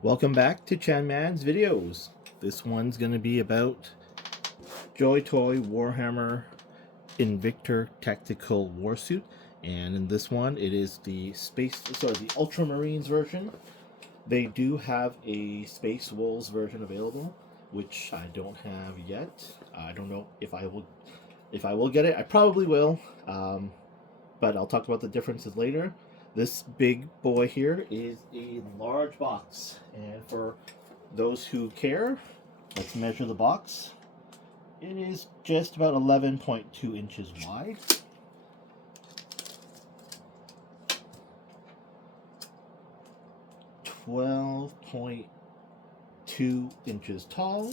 Welcome back to Chanman's videos. This one's going to be about Toy Warhammer Invictor Tactical Warsuit, and in this one it is the the Ultramarines version. They do have a Space Wolves version available, which I don't have yet. I don't know if I will get it. I probably will, but I'll talk about the differences later. This big boy here is a large box, and for those who care, let's measure the box. It is just about 11.2 inches wide. .2 inches tall,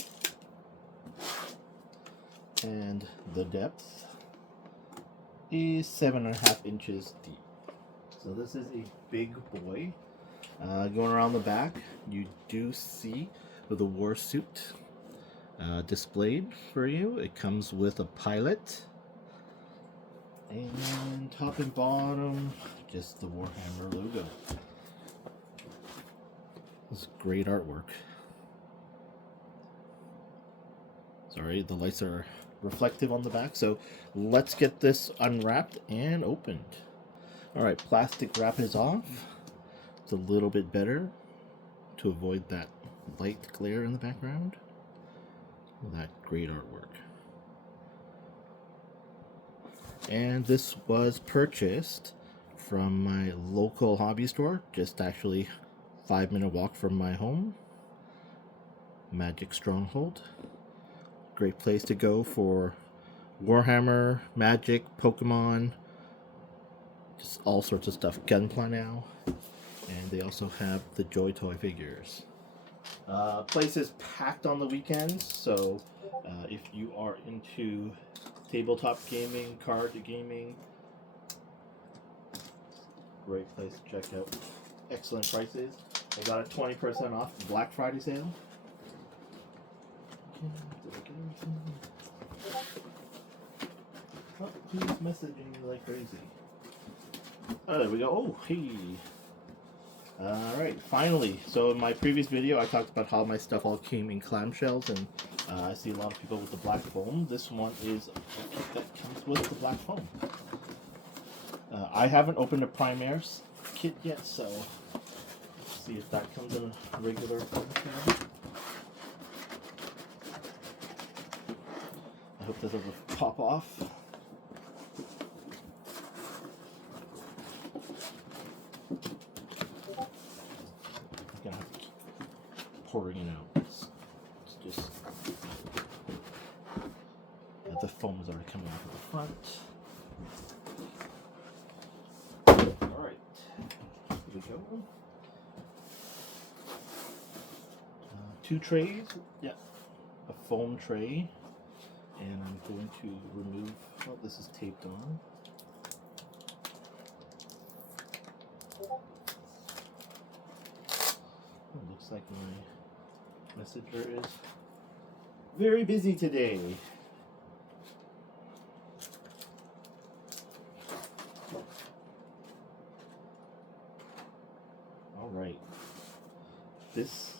and the depth is 7.5 inches deep. So this is a big boy. Going around the back, you do see the Warsuit displayed for you. It comes with a pilot, and top and bottom, just the Warhammer logo. This is great artwork. Sorry, the lights are reflective on the back, so let's get this unwrapped and opened. Alright, plastic wrap is off. It's a little bit better to avoid that light glare in the background. That great artwork. And this was purchased from my local hobby store, just actually 5-minute walk from my home. Magic Stronghold. Great place to go for Warhammer, Magic, Pokemon, just all sorts of stuff. Gunpla now. And they also have the Joy Toy figures. Place is packed on the weekends, so if you are into tabletop gaming, card gaming, great place to check out. Excellent prices. I got a 20% off Black Friday sale. Oh, who's messaging me like crazy? Oh, there we go. Oh, hey. Alright, finally. So in my previous video, I talked about how my stuff all came in clamshells, and I see a lot of people with the black foam. This one is a kit that comes with the black foam. I haven't opened a Primaires kit yet, so let's see if that comes in a regular foam shell. I hope this doesn't pop off. Pouring it out. It's just the foam is already coming off of the front. Alright, here we go. 2 trays, yeah, a foam tray, and I'm going to remove, oh, this is taped on. It looks like my messenger is very busy today. Alright. This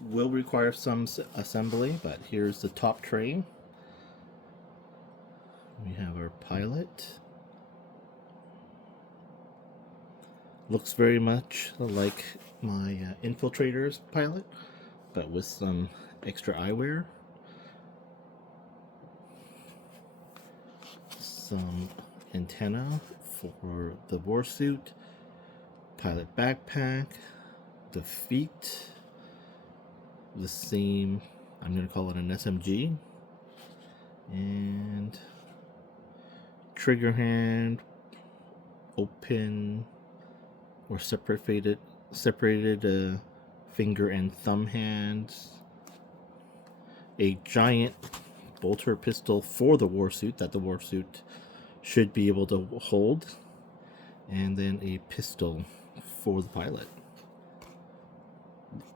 will require some assembly, but here's the top tray. We have our pilot. Looks very much like my Infiltrator's pilot, but with some extra eyewear. Some antenna for the Warsuit. Pilot backpack. The feet. The same, I'm going to call it an SMG. And trigger hand. Open or separated finger and thumb hands, a giant bolter pistol for the Warsuit that the Warsuit should be able to hold, and then a pistol for the pilot.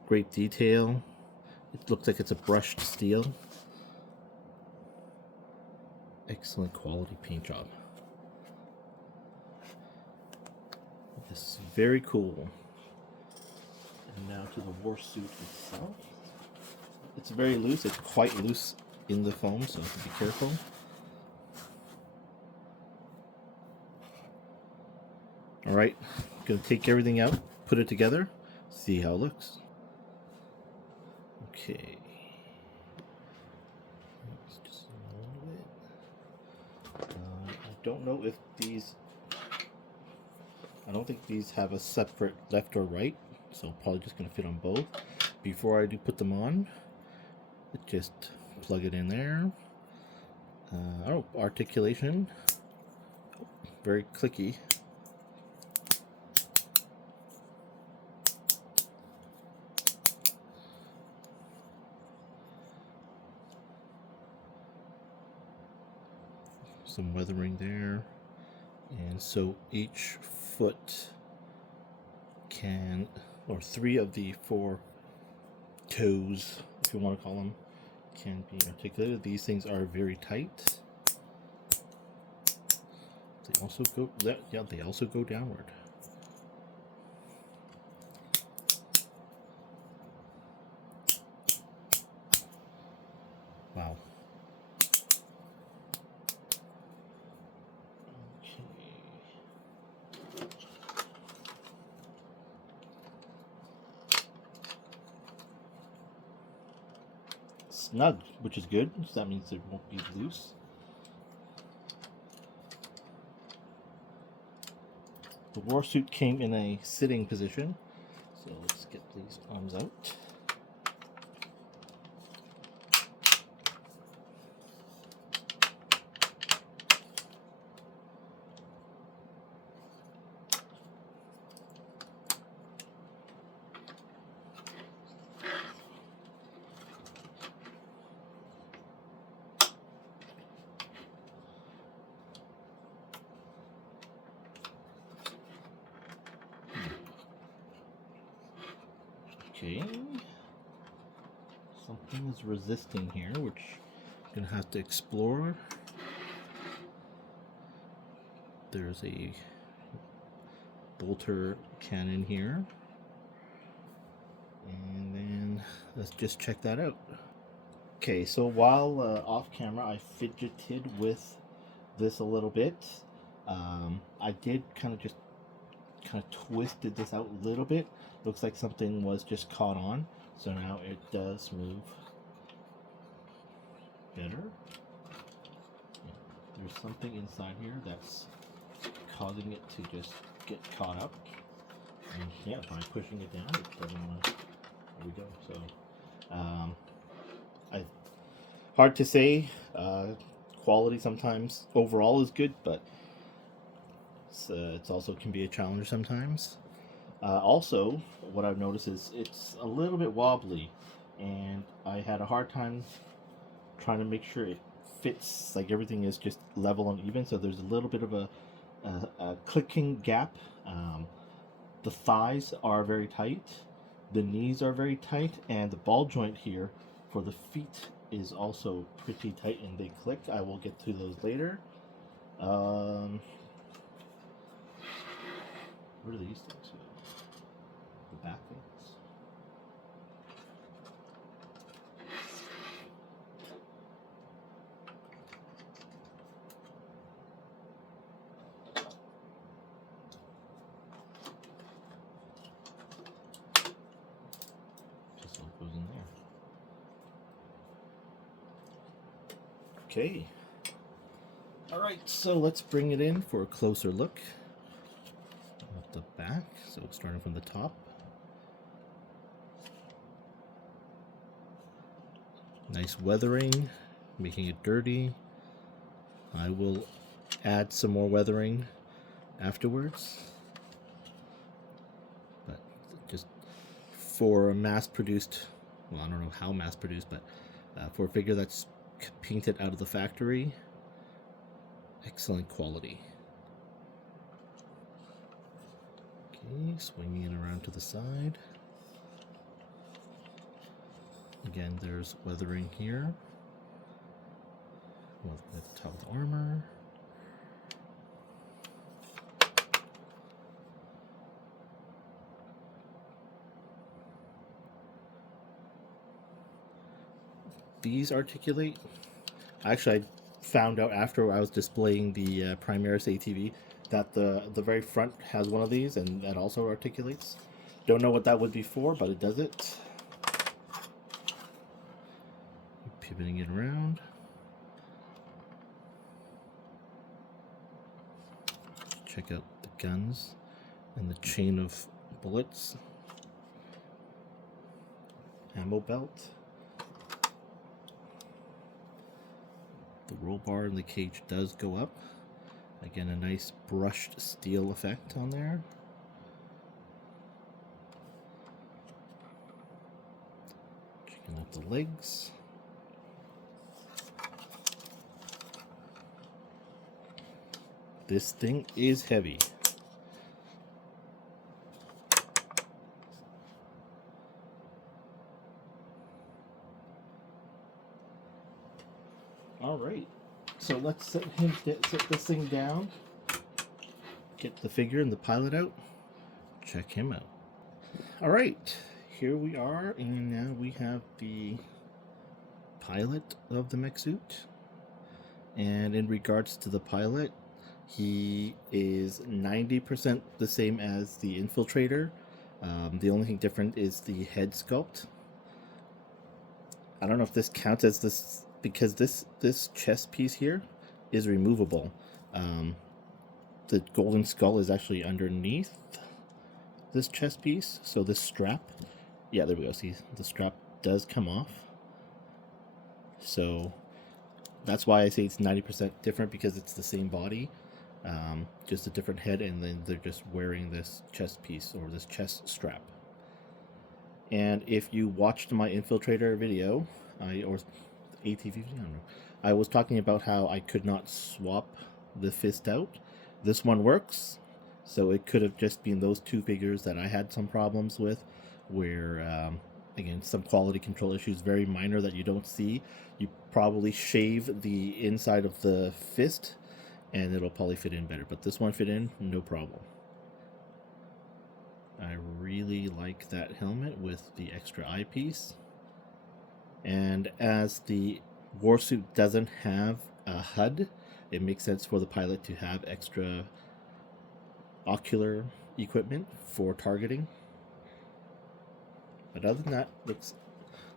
Great detail. It looks like it's a brushed steel. Excellent quality paint job. This is very cool. Now to the Warsuit itself. It's very loose. It's quite loose in the foam, so be careful. Alright, gonna take everything out, put it together, see how it looks. Okay. Just a little bit. I don't know if these... I don't think these have a separate left or right, so probably just gonna fit on both. Before I do put them on, just plug it in there. Oh, articulation, very clicky. Some weathering there, and so each foot can, or 3 of the 4 toes, if you want to call them, can be articulated. These things are very tight. They also go, yeah, they also go downward. Wow. Snug, which is good, so that means it won't be loose. The Warsuit came in a sitting position, so let's get these arms out. Okay, something is resisting here, which I'm gonna have to explore. There's a bolter cannon here, and then let's just check that out. Okay, so while off camera, I fidgeted with this a little bit. I did kind of twisted this out a little bit. Looks like something was just caught on, so now it does move better. There's something inside here that's causing it to just get caught up, and yeah, by pushing it down, it doesn't want to. There we go. So hard to say. Quality sometimes overall is good, but it's also can be a challenge sometimes. Also, what I've noticed is it's a little bit wobbly, and I had a hard time trying to make sure it fits, like everything is just level and even, so there's a little bit of a clicking gap. The thighs are very tight, the knees are very tight, and the ball joint here for the feet is also pretty tight and they click. I will get to those later. What are these things? The back things. Just all goes in there. Okay. All right, so let's bring it in for a closer look at the back. So starting from the top. Nice weathering, making it dirty. I will add some more weathering afterwards. But just for a mass-produced, well, I don't know how mass-produced, but for a figure that's painted out of the factory, excellent quality. Okay, swinging it around to the side. Again, there's weathering here. Weathering at the top of the armor. these articulate. Actually, I found out after I was displaying the Primaris ATV that the very front has one of these, and that also articulates. Don't know what that would be for, but it does it. Pivoting it around. Check out the guns and the chain of bullets. Ammo belt. The roll bar in the cage does go up. Again, a nice brushed steel effect on there. Checking out the legs. This thing is heavy. All right, so let's set this thing down, get the figure and the pilot out, check him out. All right, here we are, and now we have the pilot of the mech suit. And in regards to the pilot, he is 90% the same as the infiltrator. The only thing different is the head sculpt. I don't know if this counts as this, because this chest piece here is removable. The golden skull is actually underneath this chest piece, so this strap, yeah, there we go, see, the strap does come off. So that's why I say it's 90% different, because it's the same body, just a different head, and then they're just wearing this chest piece or this chest strap. And if you watched my infiltrator video, or ATV video, I don't know, I was talking about how I could not swap the fist out. This one works, so it could have just been those two figures that I had some problems with, where again, some quality control issues, very minor that you don't see. You probably shave the inside of the fist and it'll probably fit in better, but this one fit in no problem. I really like that helmet with the extra eyepiece. And as the Warsuit doesn't have a HUD, it makes sense for the pilot to have extra ocular equipment for targeting. But other than that, looks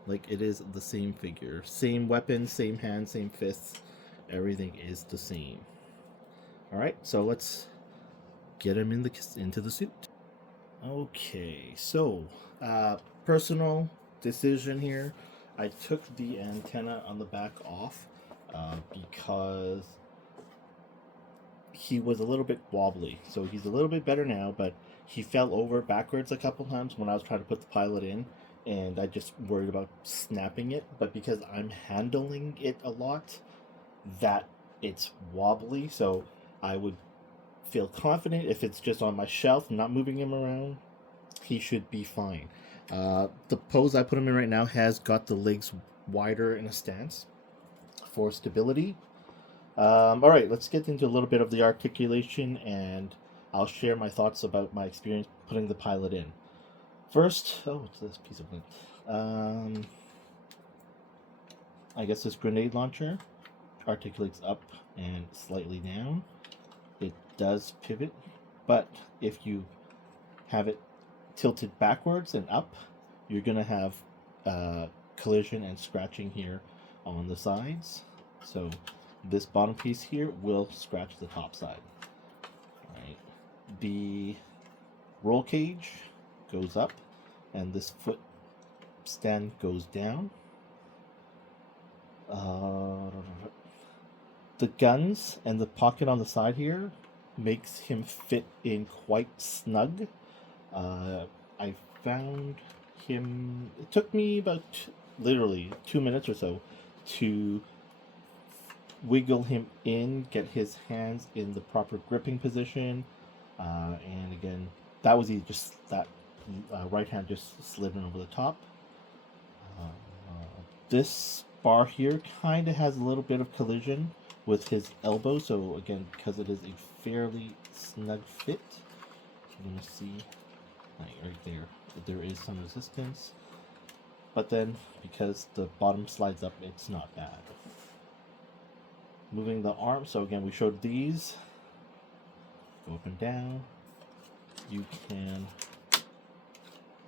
like it is the same figure. Same weapon, same hand, same fists. Everything is the same. Alright, so let's get him into the suit. Okay, so personal decision here. I took the antenna on the back off because he was a little bit wobbly. So he's a little bit better now, but he fell over backwards a couple times when I was trying to put the pilot in, and I just worried about snapping it. But because I'm handling it a lot, that it's wobbly, so I would feel confident if it's just on my shelf, not moving him around, he should be fine. The pose I put him in right now has got the legs wider in a stance for stability. Alright, let's get into a little bit of the articulation, and I'll share my thoughts about my experience putting the pilot in. First, what's this piece of lint? I guess this grenade launcher articulates up and slightly down. It does pivot, but if you have it tilted backwards and up, you're going to have collision and scratching here on the sides. So this bottom piece here will scratch the top side. Right. The roll cage goes up, and this foot stand goes down. The guns and the pocket on the side here makes him fit in quite snug. I found him, it took me about literally 2 minutes or so to wiggle him in, get his hands in the proper gripping position, and again, that was easy, just that right hand just slid in over the top. This bar here kind of has a little bit of collision with his elbow, so again, because it is a fairly snug fit, you're going to see right there, there is some resistance. but then because the bottom slides up, it's not bad. Moving the arm, so again, we showed these. Go up and down. You can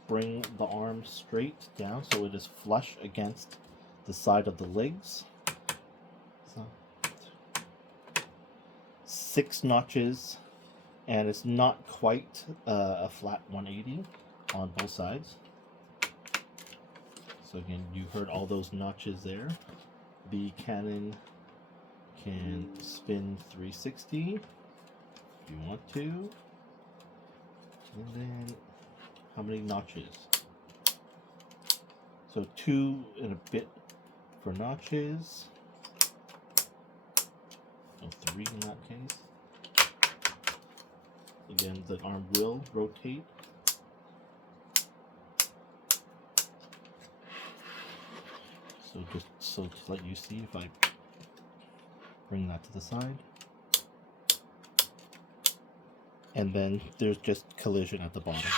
bring the arm straight down so it is flush against the side of the legs. So, 6 notches, and it's not quite a flat 180 on both sides. So again, you heard all those notches there. The cannon can spin 360 if you want to. And then how many notches? So 2 and a bit for notches. So 3 in that case. Again, the arm will rotate. So just so to let you see, if I bring that to the side. And then there's just collision at the bottom,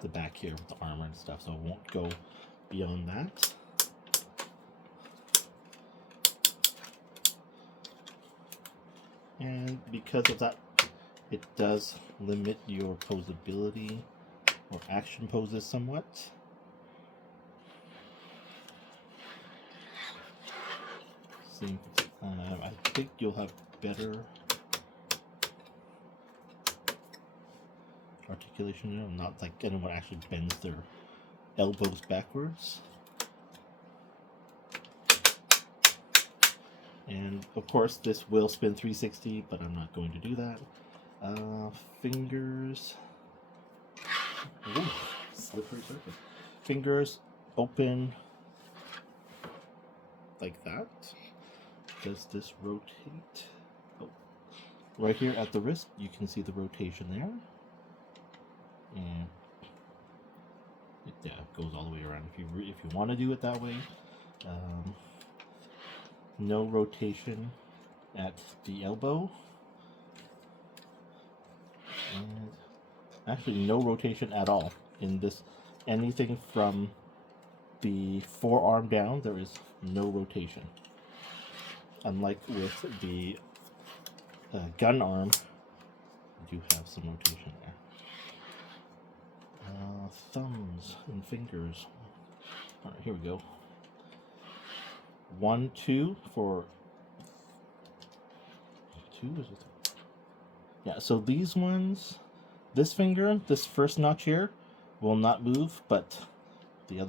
the back here with the armor and stuff, so it won't go beyond that. And because of that, it does limit your posability or action poses somewhat. See, I think you'll have better articulation, you know, not like anyone actually bends their elbows backwards. And of course this will spin 360, but I'm not going to do that. Fingers. Ooh, slippery surface. Fingers open like that. Does this rotate? Oh. Right here at the wrist, you can see the rotation there. And it goes all the way around if you want to do it that way. No rotation at the elbow, and actually no rotation at all in this. Anything from the forearm down, there is no rotation, unlike with the gun arm. You do have some rotation there. Thumbs and fingers. All right, here we go. 1, 2 for 2 is it? Yeah, so these ones, this finger, this first notch here will not move, but the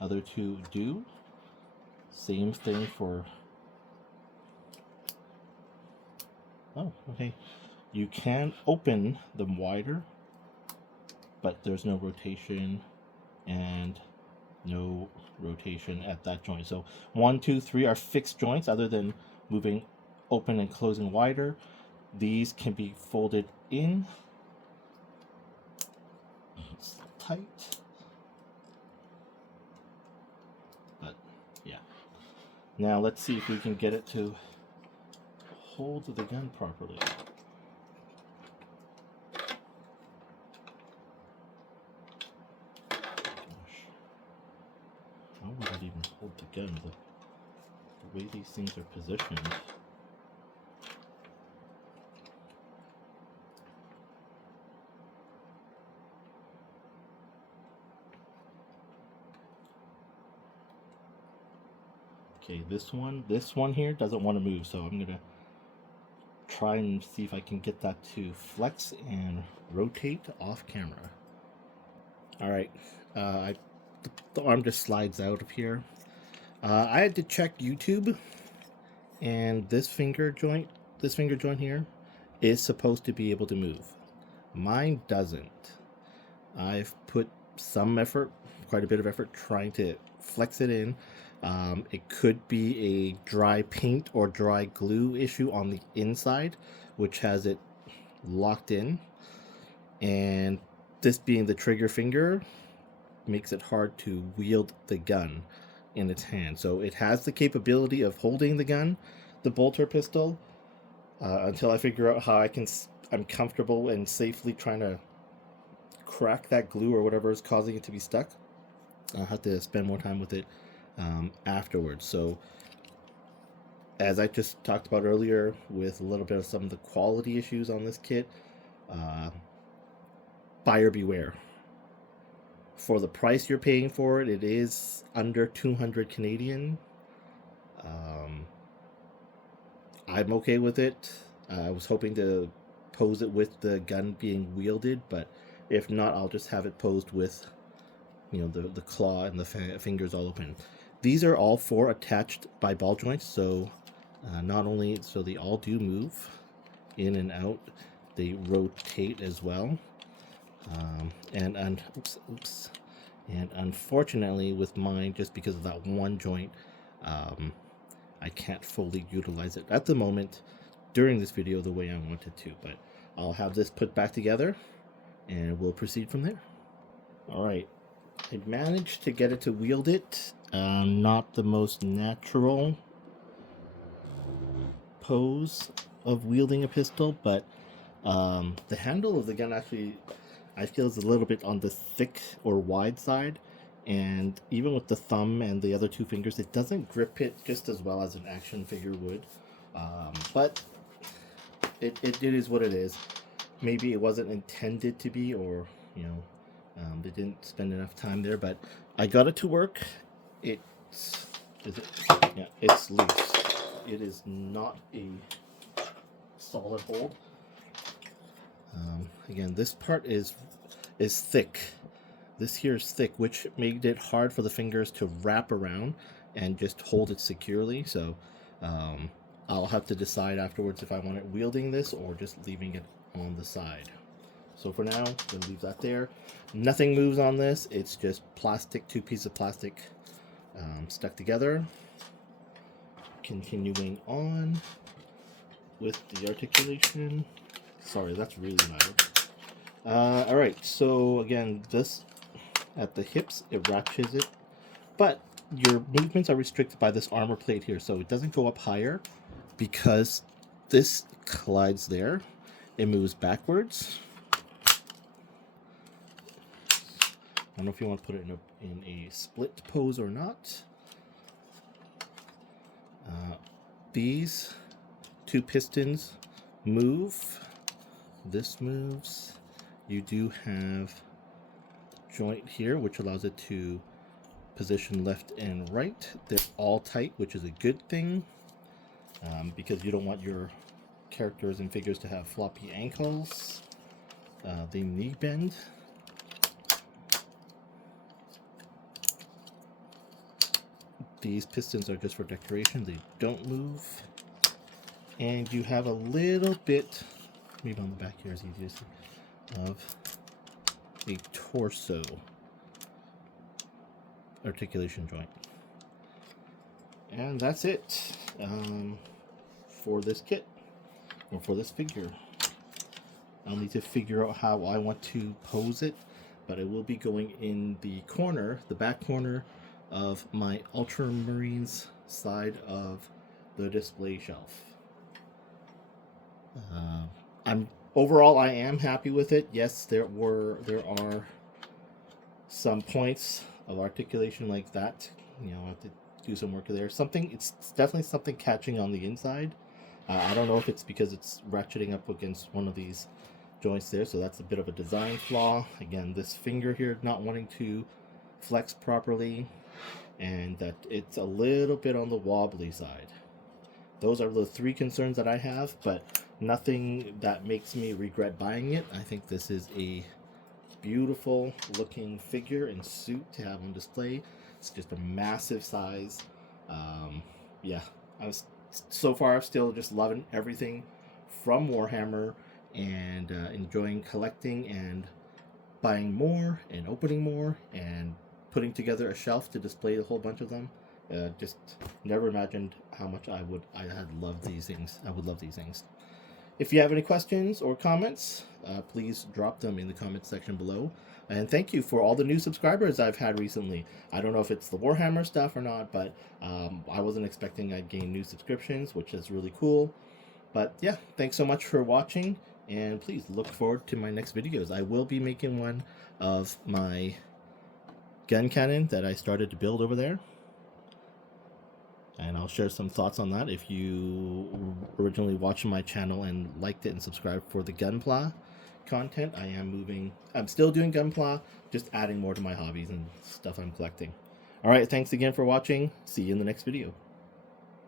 other 2 do. Same thing for, oh, okay. You can open them wider, but there's no rotation and no rotation at that joint. So 1, 2, 3 are fixed joints other than moving open and closing wider. These can be folded in. It's tight. But yeah. Now let's see if we can get it to hold the gun properly. How would that even hold the gun? The way these things are positioned. Okay, this one here doesn't want to move, so I'm gonna try and see if I can get that to flex and rotate off camera. All right, the arm just slides out of here. I had to check YouTube, and this finger joint here is supposed to be able to move. Mine doesn't. I've put some effort, quite a bit of effort, trying to flex it in. It could be a dry paint or dry glue issue on the inside, which has it locked in, and this being the trigger finger makes it hard to wield the gun in its hand. So it has the capability of holding the gun, the bolter pistol, until I figure out how I'm comfortable and safely trying to crack that glue or whatever is causing it to be stuck. I'll have to spend more time with it afterwards. So as I just talked about earlier, with a little bit of some of the quality issues on this kit, buyer beware. For the price you're paying for it, it is under 200 Canadian. I'm okay with it. I was hoping to pose it with the gun being wielded, but if not, I'll just have it posed with, you know, the claw and the fingers all open. These are all 4 attached by ball joints, so not only so they all do move in and out, they rotate as well. And unfortunately with mine, just because of that one joint, I can't fully utilize it at the moment during this video the way I wanted to, but I'll have this put back together and we'll proceed from there. Alright, I managed to get it to wield it. Not the most natural pose of wielding a pistol, but the handle of the gun actually, I feel, is a little bit on the thick or wide side, and even with the thumb and the other 2 fingers, it doesn't grip it just as well as an action figure would. But it is what it is. Maybe it wasn't intended to be, or you know, they didn't spend enough time there. But I got it to work. It's loose. It is not a solid hold. Again, this part is thick. This here is thick, which made it hard for the fingers to wrap around and just hold it securely. So I'll have to decide afterwards if I want it wielding this or just leaving it on the side. So for now, I'm going to leave that there. Nothing moves on this. It's just plastic, 2 pieces of plastic stuck together. Continuing on with the articulation. Sorry, that's really loud. Alright, so again, this at the hips, it ratchets it, but your movements are restricted by this armor plate here, so it doesn't go up higher because this collides there. It moves backwards. I don't know if you want to put it in a split pose or not. These 2 pistons move. This moves. You do have joint here, which allows it to position left and right. They're all tight, which is a good thing, because you don't want your characters and figures to have floppy ankles. They knee bend. These pistons are just for decoration. They don't move. And you have a little bit, maybe on the back here is easier to see, of a torso articulation joint. And that's it for this kit, or for this figure. I'll need to figure out how I want to pose it, but it will be going in the corner, the back corner of my Ultramarines side of the display shelf. Overall, I am happy with it. Yes, there are some points of articulation like that. You know, I have to do some work there. It's definitely something catching on the inside. I don't know if it's because it's ratcheting up against one of these joints there, so that's a bit of a design flaw. Again, this finger here not wanting to flex properly, and that it's a little bit on the wobbly side. Those are the 3 concerns that I have, but nothing that makes me regret buying it. I think this is a beautiful looking figure and suit to have on display. It's just a massive size. Yeah, so far I'm still just loving everything from Warhammer, and enjoying collecting and buying more and opening more and putting together a shelf to display a whole bunch of them. Just never imagined how much I would love these things. I would love these things. If you have any questions or comments, please drop them in the comments section below. And thank you for all the new subscribers I've had recently. I don't know if it's the Warhammer stuff or not, but I wasn't expecting I'd gain new subscriptions, which is really cool. But yeah, thanks so much for watching, and please look forward to my next videos. I will be making one of my gun cannon that I started to build over there. And I'll share some thoughts on that. If you originally watched my channel and liked it and subscribed for the Gunpla content, I'm still doing Gunpla, just adding more to my hobbies and stuff I'm collecting. Alright, thanks again for watching. See you in the next video.